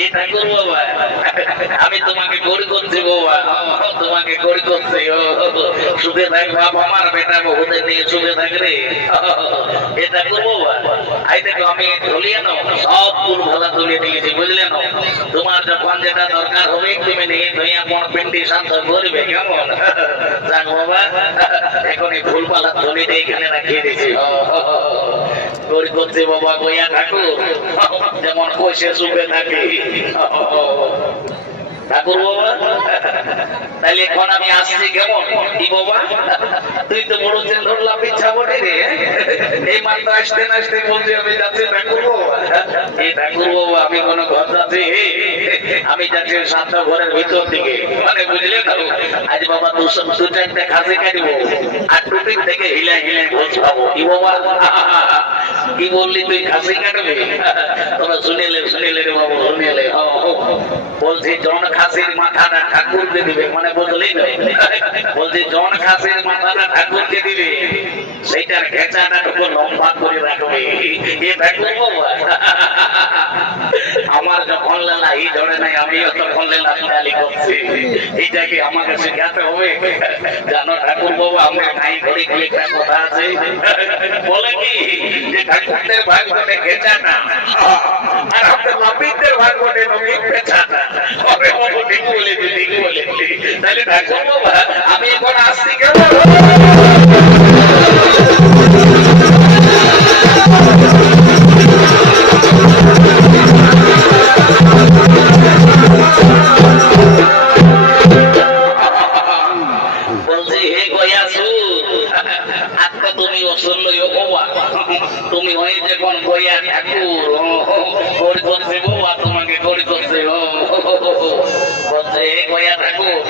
এই ঠাকুর বাবা আমি তোমাকে গড়ি করছি বাবা, তোমাকে গড়ি করছি। সুখে থাক বাপ, আমার বেটা বহুদের নিয়ে সুখে থাকলে। এই ঠাকুর বাবা আই দেখো আমি ধুলিয়ে নাও, সব ফুল ভালা তুলে দিয়েছি বুঝলে না। তোমার যখন যেটা দরকার হবে তুমি নিয়ে ধুয়ে আমার পেন্টি শান্ত করবে, কেমন? যাক বাবা এখন এই ফুল পালা তুলে দিয়ে এখানে রাখিয়ে দিয়েছি। গড়ি করছি বাবা গইয়া ঠাকুর, যেমন পয়সা সুখে থাকি। ঠাকুর বাবা তাহলে এখন আমি আসছি কেমন? কি বাবা তুই তো বড় চেন ধরলাম ইচ্ছা বটে রে, এই মাত্র আসতে না আসতে বলছি আমি যাচ্ছি ঠাকুর বাবা। এই ঠাকুর বাবা আমি কোনো ঘর যাচ্ছি, আমি যাচ্ছি সাতটা ঘরের ভিতর দিকে, মানে বুঝলে না। আজ বাবা দু চারটে খাসি কাটব আর টুপির থেকে হিলাই হিলাই ভোজ খাবো। কি বাবা কি বললি তুই খাসি কাটবি? তোমরা শুনিলে রে বাবু শুনিলে। বলছি জন খাসির মাথাটা ঠাকুরকে দিবে, মানে বুঝলি না। বলছি জন খাসির মাথাটা ঠাকুরকে দিবে, সেইটার ঘেঁচাটা টুকু লম্বা করে রাখবে। এ ঠাকুর বাবা আমার যখন লেলা এই ধরে নাই, আমিও তখন লেলা তালি করছি। এইটাকে আমাকে শেখাতে হবে জানো ঠাকুর বাবা। আমরা নাই ঘড়ি ঘড়ি একটা কথা আছে, বলে কি যে ঠাকুরদের ভাগ বটে ঘেঁচাটা আর আমাদের নবীনদের ভাগ বটে নবীন পেঁচাটা। ঠিক বলেছি ঠিক বলেছি। তাহলে ঠাকুর বাবা আমি এখন আসছি কেমন? বলছি হে গয়াসু আজকে তুমি অসল্য বাবা, তুমি হয়ে যখন গয়া ঠাকুর গড়ি করছে বাবা, তোমাকে গড়ি করছে। বলছে হে গয়া ঠাকুর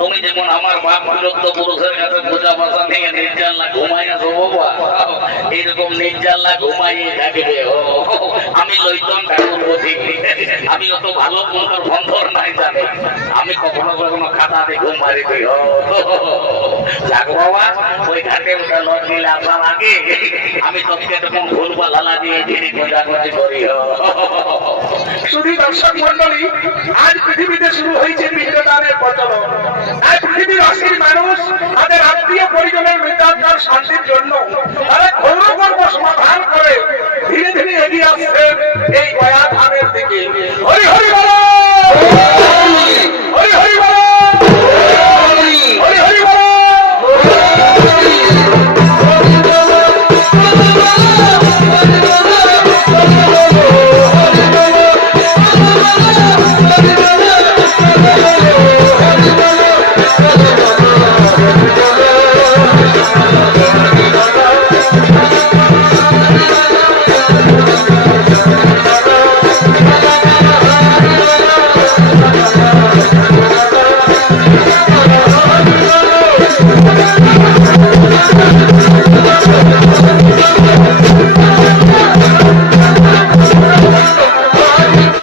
তুমি যেমন আমার বাপ বিরক্ত পুরুষের কাছে পূজা বাসা থেকে নির্জাল্লা ঘুমাই আছো বাবা, এইরকম নির্জাল্লা ঘুমাইয়ে থাকবে। আমি লইতন ঠাকুর বলি, আমি অত ভালো মন্ত্র বন্ধর নাই জানি, আমি কখনো কখনো খাতাতে ঘুম মারি দিই। যাক বাবা ওই ঘাটে ওটা লট নিলে আসার আগে আমি তোকে তখন ভুল পালা দিয়ে যিনি খোঁজাখুঁজি করি। শুধু দর্শক মন্ডলী, আজ পৃথিবীতে শুরু হয়েছে পিণ্ডদানের প্রচলন। তাই পৃথিবীর অসীম মানুষ তাদের আত্মীয় পরিজনের মৃতাত্মার শান্তির জন্য তারা ঘোর কর্ম সমাধান করে ধীরে ধীরে এগিয়ে আসছে এই গয়া ধামের দিকে।